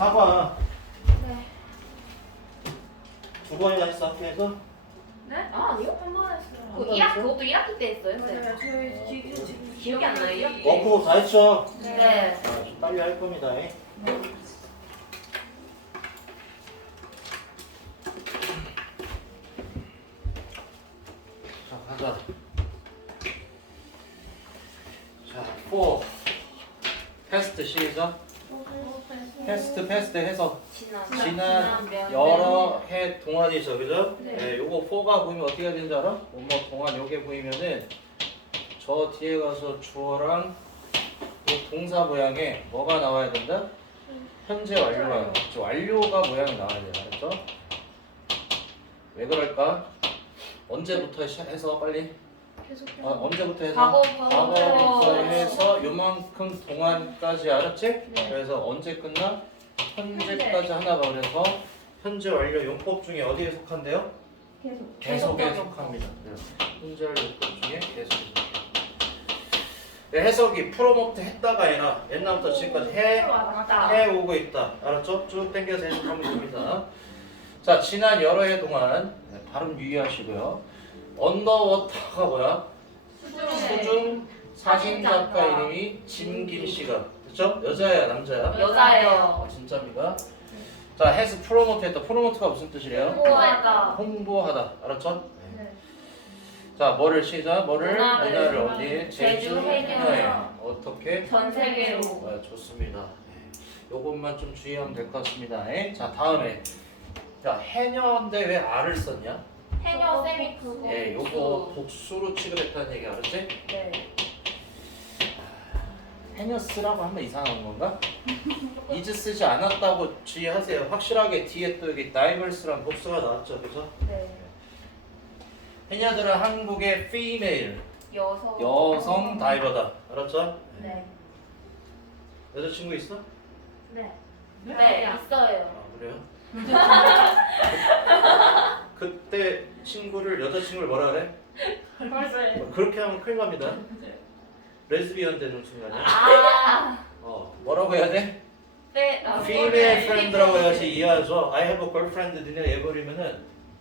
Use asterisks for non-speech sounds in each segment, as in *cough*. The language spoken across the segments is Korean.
봐봐. 네. 두 번이나 했어 학교에서? 네? 아 아니요? 한 번 했어요. 그 1학 그것도 1학기 때 했어요. 네. 맞아요. 저희 기, 지금 기억이 안 나요. 1학기 때. 워크북 다 했죠? 네. 아, 좀 빨리 할 겁니다. 예. 자, 가자. 자, 4. 패스트 시작. 패스트 패스트 해서 지난 여러 해 동안이죠, 그죠? 네. 네. 요거 4가 보이면 어떻게 해야 되는지 알아? 뭐뭐 동안 요게 보이면은 저 뒤에 가서 주어랑 이 동사 모양에 뭐가 나와야 된다? 현재 완료가 저 완료가 모양이 나와야 돼요, 알았죠? 왜 그럴까? 언제부터 시- 해서 빨리? 계속 어, 언제부터 해서? 과거 과거부터 과거 해서 요만큼 동안까지 알았지? 네. 그래서 언제 끝나? 현재까지 하나 봐 그래서 현재 완료 용법 중에 어디에 속한대요? 계속. 계속에 계속 속합니다. 네. 현재 완료 용법 중에 계속에 속해요. 네, 해석이 프로모트 했다가 아니라 옛날부터 지금까지 해. 해오고 있다. 알았죠? 쭉 당겨서 해석하면 됩니다. 자, 지난 여러 해 동안 네, 발음 유의하시고요. 언더워터가 뭐야? 수중 사진 작가 이름이 진김 씨가 그렇죠? 여자야 남자야? 여자예요. 아, 진짜입니다. 자, 해서 프로모트 했다. 프로모트가 무슨 뜻이래요? 홍보하다. 홍보하다. 알았죠? 네. 자, 뭐를 시작? 뭐를 문화를. 어디? 제주 제주 해녀. 해녀에 어떻게? 전 세계로. 아, 좋습니다. 네. 요것만 좀 주의하면 될 것 같습니다. 네. 자, 다음에 자, 해녀인데 왜 R을 썼냐? 해녀 쌤이 그거. 예, 요거 복수로 취급했다는 얘기 알았지? 네. 해녀스라고 하면 이상한 건가? *laughs* 이즈 쓰지 않았다고 주의하세요. 확실하게 뒤에 또 여기 diverse란 복수가 나왔죠, 그죠? 네. 해녀들은 한국의 female 여성. 여성 다이버다. 알았죠? 네. 여자친구 있어? 네. 네. 있어요. 아 그래요? *laughs* 그때 친구를 여자친구를 뭐라 그래? 벌써요. 그렇게 하면 큰일 납니다. 레즈비언 되는 순간이야. 아. 어 뭐라고 해야 돼? 네. 아, female 네. friend라고 해야지 이해하죠. I have a girlfriend 니네 해버리면은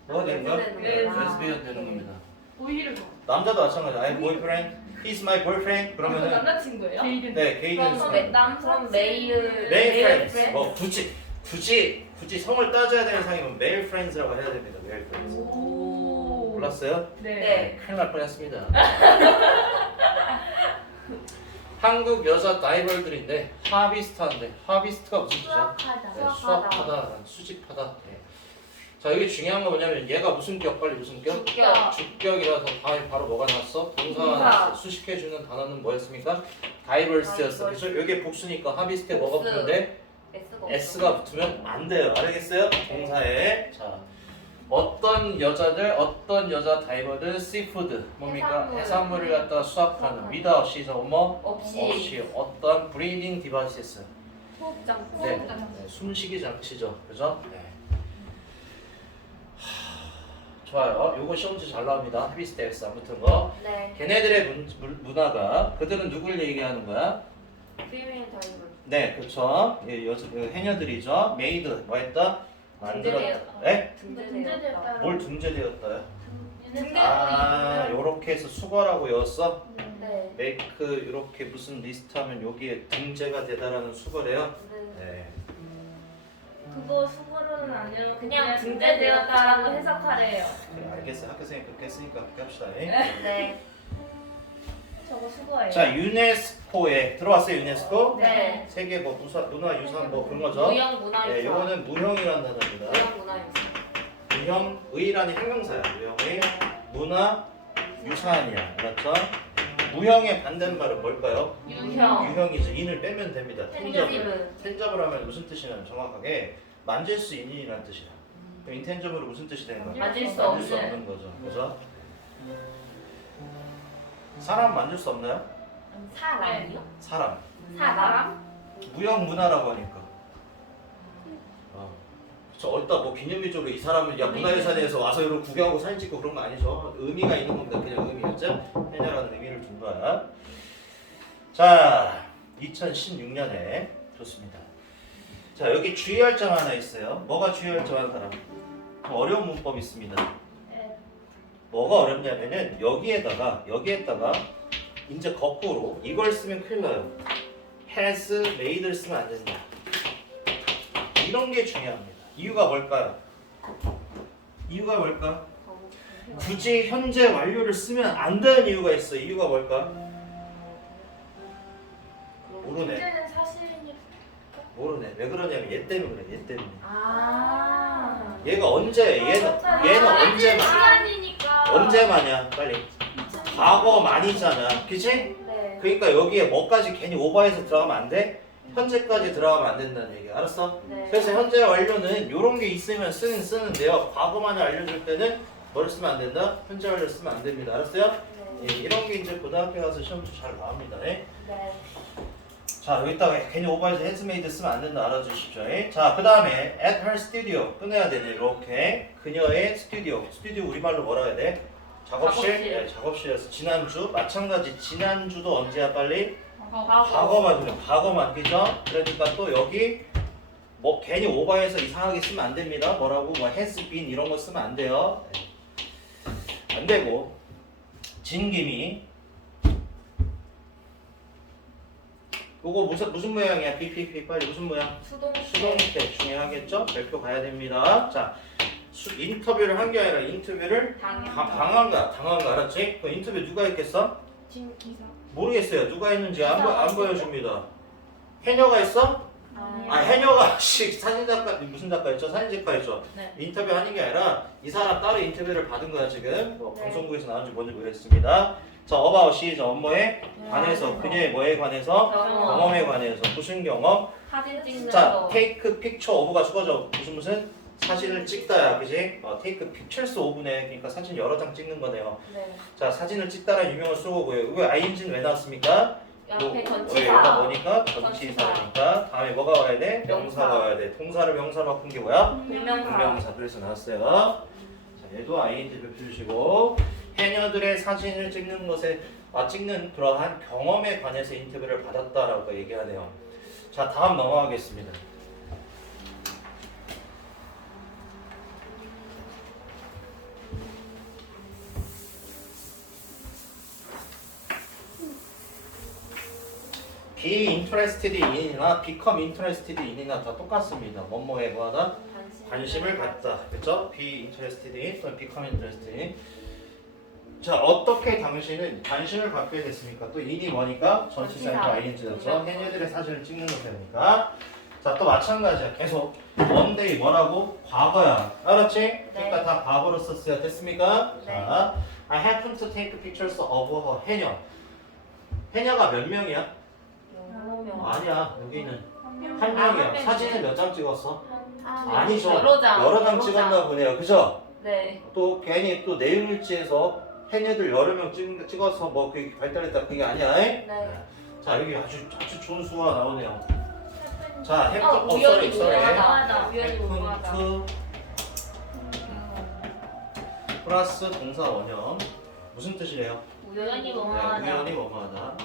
뭐가 되는 거야? 레즈비언 되는 거야. 레즈비언 되는 겁니다. 오히려 남자도 마찬가지야. I have boyfriend, he's my boyfriend 그러면은 남자친구예요? 네 게이든 그럼 메- 남 그럼 메일 male friends friend? 뭐 굳이 굳이 굳이 성을 따져야 되는 상이면 male friends라고 해야 됩니다. male friends 오. 몰랐어요? 네. 큰일 날 뻔했습니다. *laughs* 한국 여자 다이벌들인데 하비스트한데 하비스트가 무슨 뜻이야? 수학하다. 네, 수학하다, 수집하다. 네. 자 여기 중요한 거 뭐냐면 얘가 무슨 격 빨리 무슨 격? 주격. 주격이라서 다음에 바로 뭐가 나왔어? 동사가 동사. 나왔어. 수식해주는 단어는 뭐였습니까? 다이버스였어. 그래서 이게 복수니까 하비스트에 뭐가 복수. 붙는데 S가 S가 붙으면 안 돼요. 알겠어요? 동사에 자 어떤 여자들 어떤 여자 다이버들 씨푸드 뭡니까 해산물. 해산물을 갖다가 수확하는 위다 시저 뭐 없이. 없이 어떤 브리딩 디바이스 호흡장. 네, 호흡장. 네, 숨쉬기 장치죠. 그죠? 네. 하, 좋아요. 요거 시험 문제 잘 나옵니다. X 안 붙은 거. 네. 걔네들의 문, 문- 문화가 그들은 누굴 얘기하는 거야? female 다이버. 네, 그렇죠. 예, 그 해녀들이죠. 메이드 뭐 했다? 만들어. 등재되었다. 네? 등재되었다. 뭘 등재되었다요? 등재. 아, 요렇게 해서 수거라고 외웠어. 네. 메이크 이렇게 무슨 리스트 하면 여기에 등재가 되다라는 수거래요. 네. 네. 그거 수고로는 아니라 그냥 등재되었다라고 해석하래요. 그래, 알겠어요. 학교 선생님 그렇게 했으니까 그렇게 합시다. 예? 네. 저거 수고예요. 자, 유네스코에 들어왔어요. 유네스코. 네. 세계 뭐 무사, 문화 유산 뭐 그런 거죠. 무형 문화유산. 네, 요거는 무형이라는 단어입니다. 무형 문화유산. 무형의라는 형용사야. 무형의 문화 유산이야. 알았죠? 무형의 반대말은 뭘까요? 유형. 유형이죠. 인을 빼면 됩니다. 텐저블. 텐저블 하면 무슨 뜻이냐면 정확하게 만질 수 있는 이라는 뜻이야. 그럼 인텐저블은 무슨 뜻이 되는 거야? 만질 수 만질 수 없는. 없는 거죠. 그죠? 사람 만질 수 없나요? 사람이요? 사람. 사람? 무형 문화라고 하니까. 어. 저 어디다 뭐 기념비적으로 이 사람은 야 문화유산에서 와서 이런 구경하고 사진 찍고 그런 거 아니죠. 의미가 있는 겁니다. 그냥 의미였죠. 해녀라는 의미를 준 거야. 자, 2016년에 좋습니다. 자 여기 주의할 점 하나 있어요. 뭐가 주의할 점 하나? 좀 어려운 문법 있습니다. 네. 뭐가 어렵냐면은 여기에다가 여기에다가 이제 거꾸로 이걸 쓰면 큰일 나요. has made를 쓰면 안 된다. 이런 게 중요합니다. 이유가 뭘까요? 이유가 뭘까? 굳이 현재 완료를 쓰면 안 되는 이유가 있어. 이유가 뭘까? 모르네. 문제는 사실이니까. 모르네. 왜 그러냐면 얘 때문에 그래. 얘 때문에. 아. 얘가 언제? 얘는 얘는 언제만? 시간이니까. 언제만이야? 빨리. 과거 만이잖아. 그치? 네. 그러니까 여기에 뭐까지 괜히 오버해서 들어가면 안 돼? 현재까지 들어가면 안 된다는 얘기. 알았어? 네. 그래서 현재 완료는 이런 게 있으면 쓰는 쓰는데요. 과거만을 알려줄 때는 뭐를 쓰면 안 된다? 현재 완료를 쓰면 안 됩니다. 알았어요? 예, 네. 이런 게 이제 고등학교 가서 시험도 잘 나옵니다. 예? 네. 자 여기다가 괜히 오버해서 헤즈메이드 쓰면 안 된다 알아주시죠. 예? 자그 다음에 at her studio 끊어야 되네 이렇게 그녀의 스튜디오 스튜디오 우리말로 뭐라 해야 돼? 작업실? 작업실. 네, 작업실에서 지난주 마찬가지 지난주도 언제야 빨리? 과거. 그래 과거만 그죠? 그러니까 또 여기 뭐 괜히 오버해서 이상하게 쓰면 안 됩니다. 뭐라고 뭐 has been 이런 거 쓰면 안 돼요. 네. 안 되고 진김이 요거 무슨 무슨 모양이야? BPP 빨리 무슨 모양? 수동. 수동태 중요하겠죠? 별표 가야 됩니다. 자 수- 인터뷰를 한 게 아니라 인터뷰를 당연. 가- 방한 거야. 당한 거 알았지? 그 인터뷰 누가 했겠어? 지금 기사. 모르겠어요. 누가 했는지 안, 보, 안 보여줍니다. 해녀가 있어? 아니요. 아 해녀가 *laughs* 씨 사진 작가 무슨 작가였죠? 사진 작가였죠. 네. 인터뷰 하는 게 아니라 이 사람 따로 인터뷰를 받은 거야 지금. 뭐 네. 방송국에서 나온지 뭔지 모르겠습니다. 자 어바웃이 자 업무에 관해서 네. 그녀의 뭐에 관해서 경험에 관해서 무슨 경험? 사진 찍는 자 거. 테이크 픽처 오브가 죽어져 무슨 무슨 사진을 찍다야 그지? 어, 테이크 픽처스 오브네 그러니까 사진 여러 장 찍는 거네요. 네. 자 사진을 찍다라는 유명한 수고고요. 왜 ing는 왜 나왔습니까? 옆에 뭐, 왜 전치사. 뭐니까 전치사니까 다음에 뭐가 와야 돼? 명사가 와야 돼. 동사를 명사로 바꾼 게 뭐야? 분명사. 분명사 그래서 나왔어요. 자 얘도 ing 별표 주시고 해녀들의 사진을 찍는 것에 아 찍는 그러한 경험에 관해서 인터뷰를 받았다라고 얘기하네요. 자 다음 넘어가겠습니다. Be interested in이나 become interested in이나 다 똑같습니다. 뭐뭐에 뭐하다 관심을 갖다. 그렇죠? be interested in 또는 become interested in. 자 어떻게 당신은 관심을 갖게 됐습니까? 또 in이 뭐니까 전치사니까 전치사. ing죠. 해녀들의 사진을 찍는 거 되니까. 자 또 마찬가지야. 계속 day 뭐라고? 과거야. 알았지? 그러니까 다 과거로 썼어야 됐습니까? 네. 자 I happen to take pictures of her 해녀. 해녀가 몇 명이야? 명. 아니야 여기는 한한 아, 명이야. 한 사진을 몇 장 찍었어? 아, 아니죠. 여러 장. 여러 장 찍었나 보네요. 그죠? 네. 또 괜히 또 내용일지에서 해녀들 여러 명 찍, 찍어서 뭐 그게 발달했다 그게 아니야. 에? 네. 자 여기 아주 아주 좋은 수가 나오네요. 자 해프 어, 어, 우연히 무모하다. 해프트 플러스 동사 원형 무슨 뜻이래요? 우연히 네, 무모하다. 우연히 뭐뭐하다.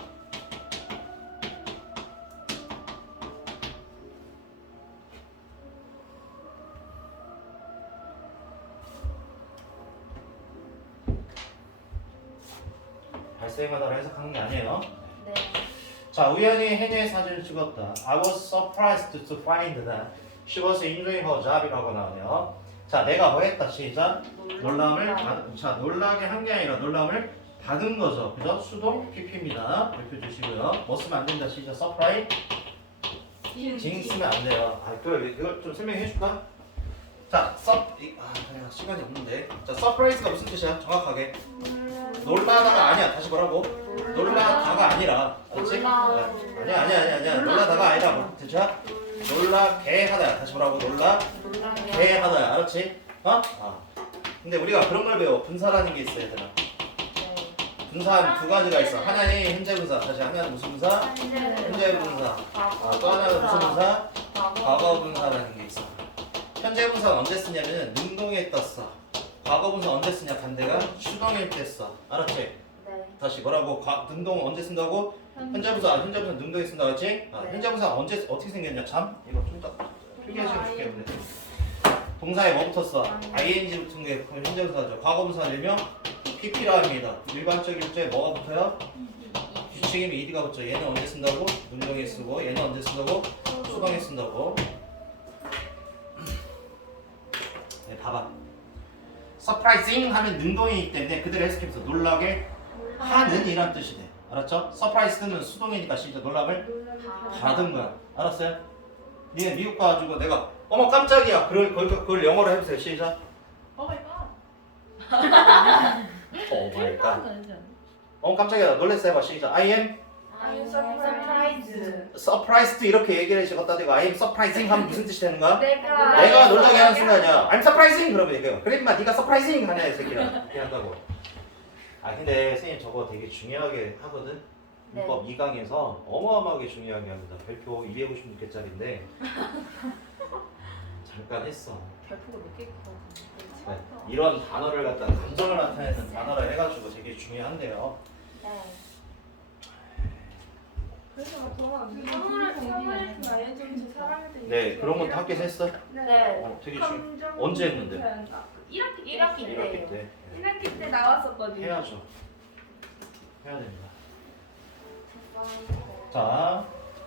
발생하다로 해석하는 게 아니에요. 네. 자, 우연히 해녀의 사진을 찍었다. I was surprised to find that she was enjoying her job이라고 나오네요. 자, 내가 뭐 했다. 시작. 놀람을 받, 자, 놀라게 한 게 아니라 놀람을 받은 거죠. 그죠? 수동 PP입니다. 발표 주시고요. 뭐 쓰면 안 된다. 시작. surprise. 징 쓰면 안 돼요. 아, 그 이걸 좀 설명해 줄까? 자, 서 이- 아, 시간이 없는데. 자, surprise가 무슨 뜻이야? 정확하게. 놀라다가 아니야. 다시 뭐라고? 놀라다가 아니라. 그렇지? 놀라. 네. 아니야, 아니야, 아니야, 아니야. 놀라다가 아니라 뭐 뜻이야? 놀라게 하다야. 다시 뭐라고? 놀라게 하다야. 알았지? 어? 아. 근데 우리가 그런 걸 배워. 분사라는 게 있어, 얘들아. 분사는 두 가지가 있어. 하나는 현재 분사, 다시 하나는 무슨 분사? 현재 분사. 아, 또 하나는 무슨 분사? 과거 분사라는 게 있어. 현재 분사는 언제 쓰냐면 능동에 떴어. 과거 분사 언제 쓰냐 반대가 수동일 때 써. 알았지? 네. 다시 뭐라고? 과, 능동 언제 쓴다고? 현재 분사, 아, 현재 분사 능동에 쓴다 그랬지? 아, 네. 현재 분사 언제 어떻게 생겼냐? 참 이거 좀 이따 필기하시면 좋겠는데. 동사에 뭐 붙었어? ing 붙은 게 현재분사죠. 과거분사 늘면 pp라 합니다. 일반적 일조에 뭐가 붙어요? 규칙이면 ed가 붙죠. 얘는 언제 쓴다고? 문정에 쓰고 얘는 언제 쓴다고? 수동에 쓴다고. 네, 봐봐. 서프라이징 하면 능동이기 때문에 그대로 해석해서 놀라게 하는 이란 뜻이 돼. 알았죠? 서프라이즈는 수동이니까 진짜 놀람을 받은 거야. 알았어요? 니네 미국 가가지고 내가 어머 깜짝이야. 그걸, 그걸, 그걸 영어로 해보세요. 시작. 오 마이 갓. 오 마이 갓. 어머 깜짝이야. 놀랬어 해봐. 시작. I am I'm surprised. Surprised 이렇게 얘기를 해주겠다 대고 I am surprising 하면 무슨 뜻이 되는 거야? 내가 내가 놀라게 하는 순간이야. I'm surprising 그러면 얘기해요. 그래 임마 네가 surprising 하냐 이 새끼야. 이렇게 한다고. 아 근데 선생님 저거 되게 중요하게 하거든. 네. 문법 2강에서 어마어마하게 중요하게 합니다. 별표 256개짜리인데 *laughs* 잠깐 했어. 별표가 몇개 커? 네. 이런 단어를 갖다 감정을 나타내는 단어를 해가지고 되게 중요한데요. 네. 선물 선물 나의 좀네 그런 것도 학교에서 했어. 네. 어, 되게 중. 언제 했는데? 1학기 1학기 때. 1학기 때 1학기 때 나왔었거든요. 해야죠. 해야 됩니다. 자,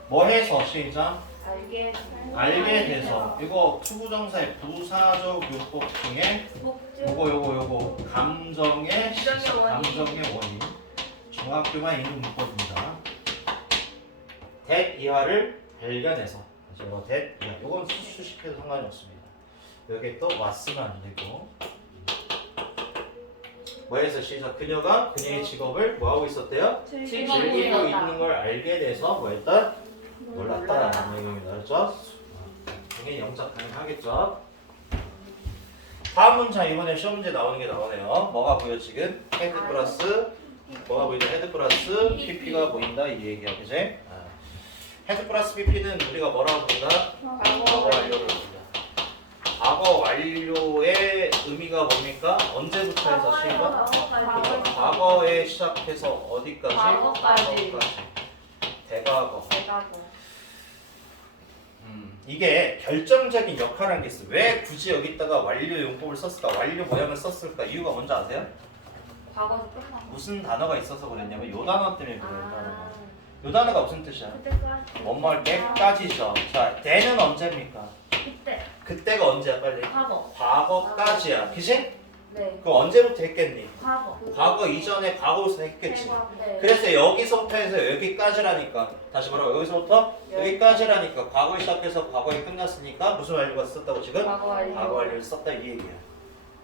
뭐 해서 시작. 알게 알게 돼서 이거 투부정사의 부사적 요법 중에 목적 요거 요거 요거 감정의 시작, 감정의 원인. 감정의 원인 중학교만 있는 문법입니다. 대 이하를 발견해서 그래서 대 이하 요건 수- 수식해도 상관이 없습니다. 여기 또 왔으면 안 되고 뭐해서 시작 그녀가 그녀의 직업을 뭐 하고 있었대요? 즐기고. 있는 걸 알게 돼서 뭐했다? 몰랐다라는 얘기입니다. 그렇죠? 당연히 영작 가능하겠죠? 다음 문장 이번에 시험 문제 나오는 게 나오네요. 뭐가 보여 지금? 헤드 플러스 뭐가 보이죠? 헤드 플러스 pp가 보인다 이 얘기야, 그지? 아. 헤드 플러스 pp는 우리가 뭐라고 부른다? 과거 완료를 부른다. 과거 완료의 의미가 뭡니까? 언제부터 해서 시작? 과거에 시작해서 어디까지? 과거까지. 대과거. 대가고 음, 이게 결정적인 역할을 게 있어. 왜 굳이 여기다가 완료 용법을 썼을까? 완료 모양을 썼을까? 이유가 뭔지 아세요? 과거에서 끝나 무슨 단어가 있어서 그랬냐면 요 단어 때문에 그래요. 아 단어가. 요 단어가 무슨 뜻이야? 그때까지 뭐뭐 할 때까지 죠. 자, 대는 언제입니까? 그때 그때가 언제야, 빨리? 과거 과거까지야. 그지? 네 그 언제부터 했겠니? 과거 과거 이전에 과거에서 했겠지. 네. 그래서 여기서부터 해서 여기까지라니까 다시 말하고 여기서부터 여기까지라니까 과거에 시작해서 과거에 끝났으니까 무슨 완료가 썼다고 지금? 과거 완료 과거 완료를 썼다 이 얘기야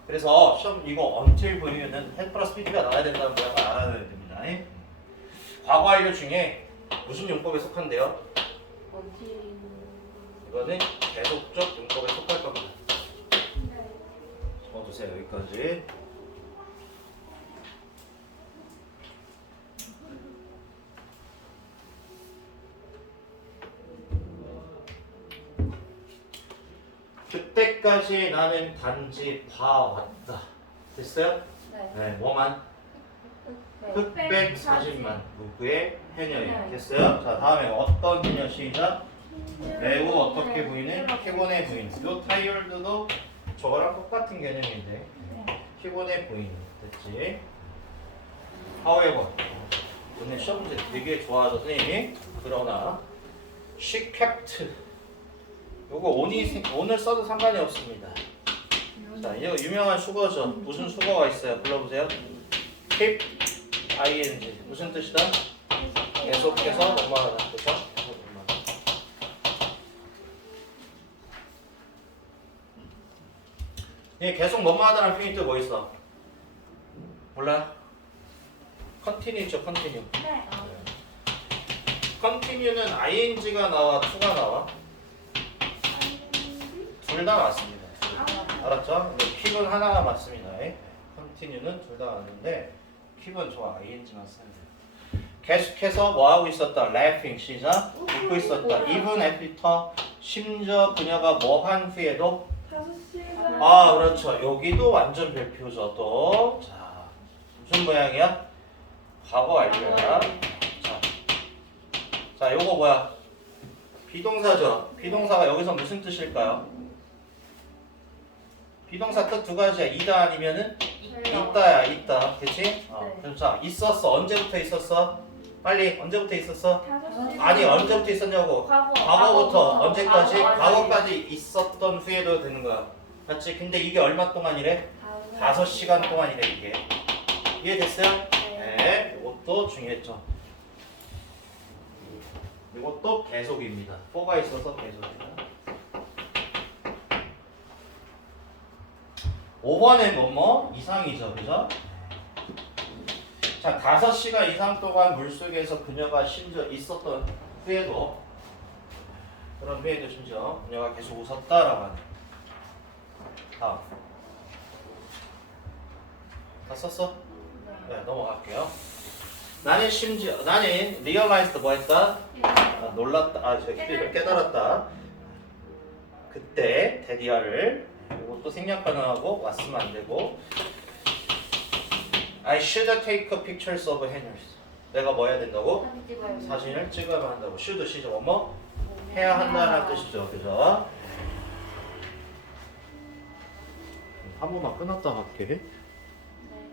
그래서 시험 이거 until 보이면은 head 플러스 pp가 나와야 된다는 거야 알아야 됩니다 예? 과거 완료 중에 무슨 용법에 속한대요? 어디 이거는 계속적 용법에 속할 겁니다 적어주세요 여기까지 그때까지 나는 단지 봐왔다 됐어요? 네 네 뭐만? 네. 흑백 사진만 누구의 해녀예요. 됐어요? 자 다음에 어떤 해녀 시작 매우 어떻게 보이는 피곤해 보이는 요 타이얼드도 저거랑 똑같은 개념인데 피곤해 보이는 됐지? however 오늘 시험 문제 되게 좋아하죠 선생님이 그러나 she kept. 요거 오니, 오늘 써도 상관이 없습니다. 자 이거 유명한 수거죠. 무슨 수거가 있어요? 불러보세요. keep ing 무슨 뜻이다? 계속해서? 계속 뭐뭐하다. 얘 계속 뭐뭐하다는 표현이 또뭐 있어? 몰라요? 컨티뉴 있죠 컨티뉴 네 컨티뉴는 ing가 나와 to가 나와 둘 다 맞습니다 알았죠? 근데 킵은 하나가 맞습니다 컨티뉴는 둘 다 맞는데 킵은 저 ing만 씁니다 계속해서 뭐 하고 있었다? laughing 시작 웃고 있었다 even after 심지어 그녀가 뭐 한 후에도 5시간 아 그렇죠 여기도 완전 별표죠 또자 무슨 모양이야? 과거 완료야 자, 자 요거 뭐야? 비동사죠. 비동사가 여기서 무슨 뜻일까요? 비동사 뜻 두 가지야. 이다 아니면은 있다야. 있다. 그치? 어. 네. 자, 있었어. 언제부터 있었어? 빨리 언제부터 있었어? 아니 언제부터 있었냐고. 과거. 과거부터 언제까지? 과거까지. 있었던 후에도 되는 거야. 맞지? 근데 이게 얼마 동안이래? 다섯 시간 동안이래 이게. 이해됐어요? 네. 이것도 중요했죠. 이것도 계속입니다. 4가 있어서 계속이다. 5번엔 뭐뭐? 이상이죠. 그죠? 자, 5시간 이상 동안 물속에서 그녀가 심지어 있었던 후에도 그런 후에도 심지어 그녀가 계속 웃었다라고 하네. 다음. 다 썼어? 네, 넘어갈게요. 나는 심지어 나는 realized 뭐 했다? 아, 놀랐다. 아, 저기 깨달았다. 그때 데디아를 이것도 생략 가능하고 왔으면 안 되고 I should take pictures of Henry's. 내가 뭐 해야 된다고? 사진. 사진을 찍어야만 한다고. should 시죠. 뭐뭐 해야 한다는 뜻이죠. 그죠? 한 번만 끊었다 갈게.